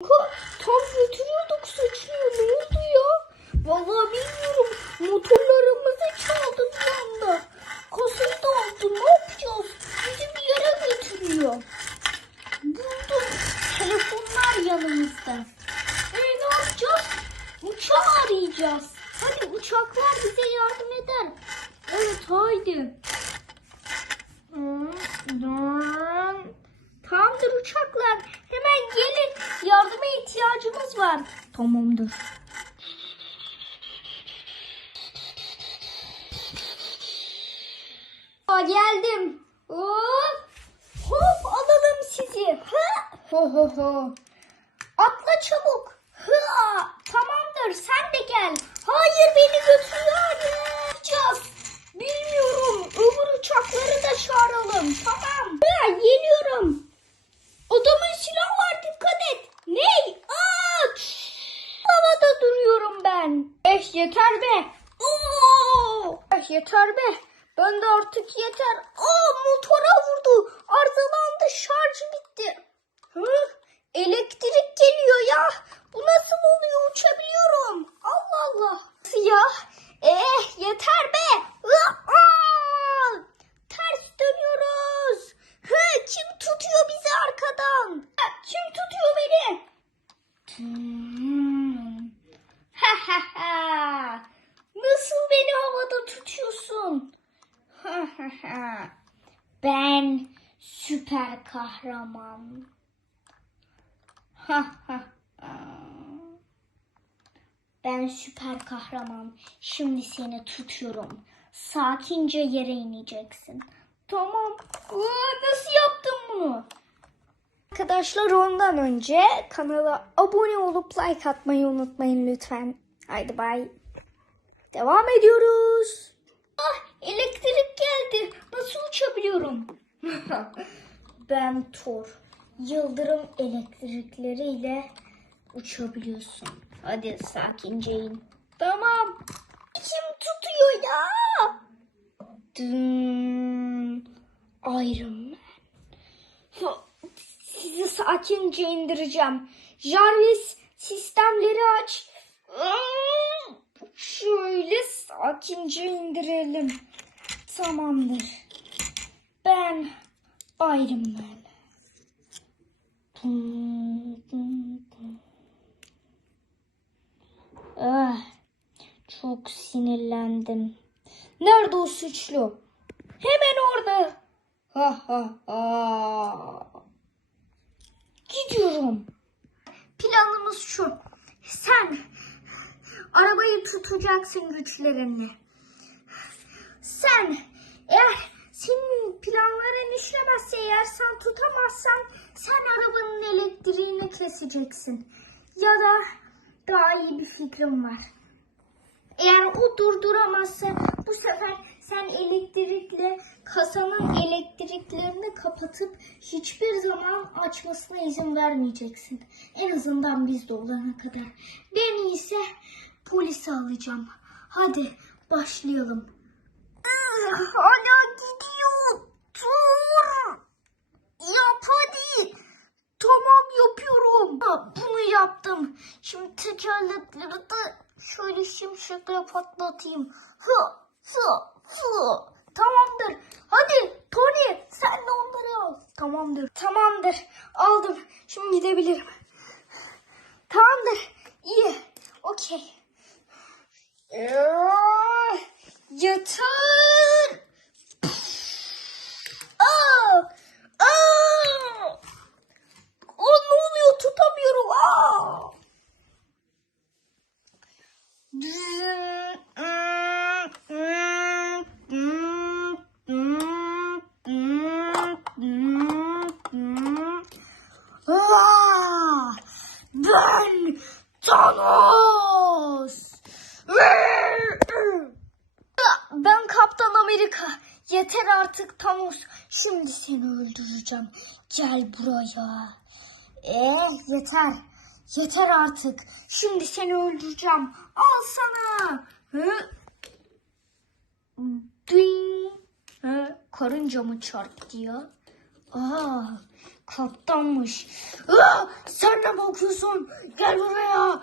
Tam götürüyorduk suçluyu. Ne oldu ya? Vallahi bilmiyorum. Motorlarımızı çaldı bir anda. Kasayı da aldı. Ne yapacağız? Bizi bir yere götürüyor. Buldum. Telefonlar yanımızda. E ne yapacağız? Uçağı arayacağız. Hadi uçaklar bize yardım eder. Evet haydi. Hmm. Tamamdır uçaklar. Var. Tamamdır. Aa, geldim. Hop. Hop alalım sizi. Ha. Ho ho ho. Atla çabuk. Hı, tamamdır sen de gel. Hayır beni götürüyor. Ne yapacağız? Bilmiyorum. Öbür uçakları da çağıralım. Tamam. Ha, geliyorum. Adamın silahı var dikkat et. Ney? Aa, tş. Havada duruyorum ben. Eh yeter be. Oo. Yeter be. Ben de artık yeter. Aa motora vurdu. Arızalandı şarjı bitti. Hı? Elektrik geliyor ya. Bu nasıl oluyor? Uçabiliyorum. Allah Allah. Ya. Eh yeter be. Aa! Ters dönüyoruz. Hı, kim tutuyor bizi arkadan? Ha, Kim tutuyor beni? Hmm. Ha ha ha. Nasıl beni havada tutuyorsun? Ha. Ben süper kahraman. Ben süper kahraman. Şimdi seni tutuyorum. Sakince yere ineceksin. Tamam. Nasıl yaptın bunu? Arkadaşlar ondan önce kanala abone olup like atmayı unutmayın lütfen. Haydi bay. Devam ediyoruz. Ah elektrik geldi. Nasıl uçabiliyorum? ben Thor. Yıldırım elektrikleriyle uçabiliyorsun. Hadi sakince in. Tamam. Kim tutuyor ya? Dın. Iron Man. Sizi sakince indireceğim. Jarvis sistemleri aç. Şöyle sakince indirelim. Tamamdır. Ben Iron Man. Ah, çok sinirlendim. Nerede o suçlu? Hemen orada. Ha ha ha. Gidiyorum. Planımız şu. Sen arabayı tutacaksın güçlerinle. Sen eğer senin planların işlemezse eğer sen tutamazsan sen arabanın elektriğini keseceksin. Ya da daha iyi bir fikrim var. Eğer o durduramazsa bu sefer sen elektrikle kasanın elektriklerini kapatıp hiçbir zaman açmasına izin vermeyeceksin. En azından biz de olana kadar. Ben iyiyse polisi alacağım. Hadi başlayalım. Hala gidiyor. Dur. Yap hadi. Tamam yapıyorum. Ha, Bunu yaptım. Şimdi tekerlekleri de şöyle şimşekle patlatayım. Hı, hı, hı. Tamamdır. Hadi Tony sen de onları al. Tamamdır. Tamamdır. Aldım. Şimdi gidebilirim. Tamamdır. İyi. Okey. Ah, Yeter. Aa! Aa! O ne oluyor tutamıyorum. Aa! Aa! Ben Thanos. Ben Kaptan Amerika. Yeter artık Thanos. Şimdi seni öldüreceğim. Gel buraya. Eh yeter. Yeter artık. Şimdi seni öldüreceğim. Al sana. Hı? Karınca mı çarptı ya? Aa, Kaptanmış. Aa, sen ne bakıyorsun? Gel buraya.